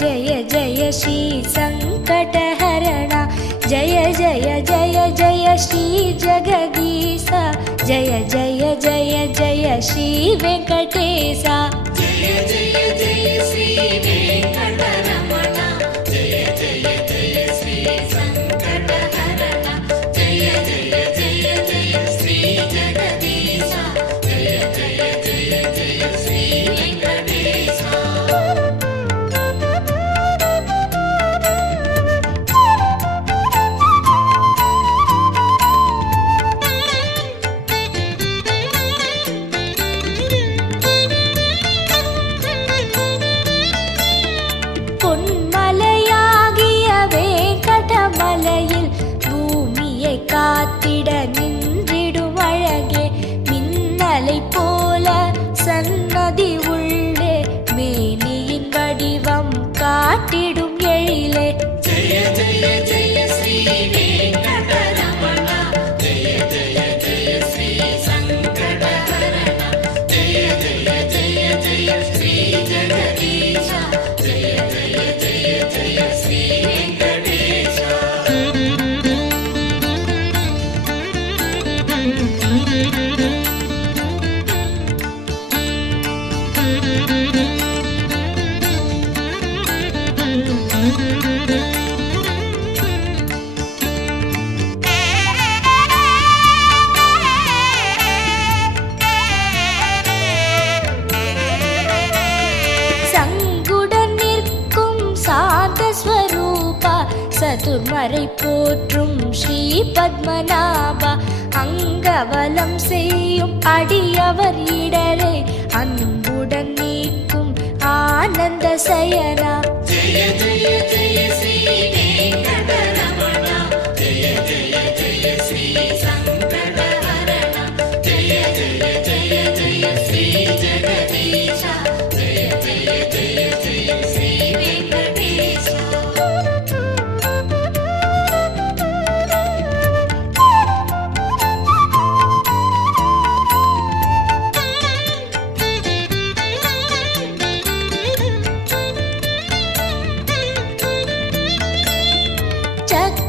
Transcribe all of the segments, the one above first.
जय जय श्री संकटहरणा जय जय जय जय श्री जगदीशा जय जय जय जय श्री वेंकटेशा जय जय जय श्री वेंकटरमणा जय जय जय श्री संकटहरणा जय जय जय जय श्री जगदीशा जय जय जय जय श्री वेंकटेशा காத்திட நின்றிடும் அழகே மின்னலை போல சன்னதி உள்ளே மேனியின் வடிவம் காட்டிடும் எழிலே ஜெய ஜெய ஜெய ஸ்ரீ வெங்கடரமணா ஜெய ஜெய ஜெய ஸ்ரீ சங்கடஹரணா ஜெய ஜெய ஜெய ஜெய ஸ்ரீ ஜெகதீஷா ஜெய ஜெய ஜெய ஜெய ஸ்ரீ வெங்கடேஷா சங்குடன் நிற்கும் சாந்த ஸ்வரூபா சதுர்மறை போற்றும் ஸ்ரீ பத்மநாபா அங்கவலம் செய்யும் அடியவர் இடரை அன்புடன் நீக்கும் ஆனந்த சயனா ஜெய ஜெய ஜெய ஸ்ரீ வெங்கடரமணா ஜெய ஜெய ஜெய ஸ்ரீ சங்கடஹரணா ஜெய ஜெய ஜெய ஜெய ஸ்ரீ ஜெகதீஷா ஜெய ஜெய ஜெய ஜெய ஸ்ரீ வெங்கடேஷா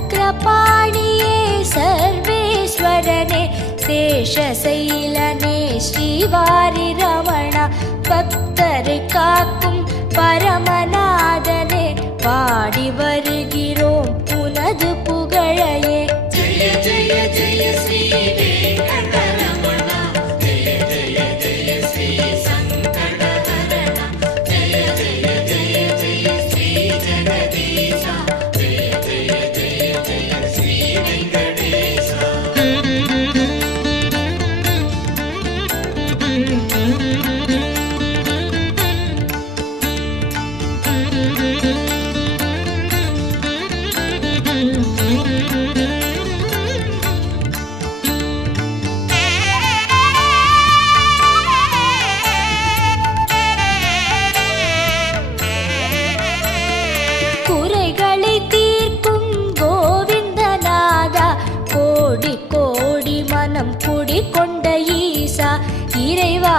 चक्रपाणिये सर्वेश्वरने शेषशैलने श्रीवारिरमणा பக்தரை காக்கும் பரமநாதனே பாடி வருகிறோம் உனது புகழையே ஜெய ஜெய ஜெய ஸ்ரீ வெங்கடரமணா ஜெய ஜெய ஜெய ஸ்ரீ சங்கடஹரணா ஜெய ஜெய ஜெய ஜெய ஸ்ரீ ஜெகதீஷா ஜெய ஜெய ஜெய ஜெய ஸ்ரீ வெங்கடேஷா குறைகளை தீர்க்கும் கோவிந்தநாதா கோடி கோடி மனம் குடிகொண்ட ஈசா இறைவா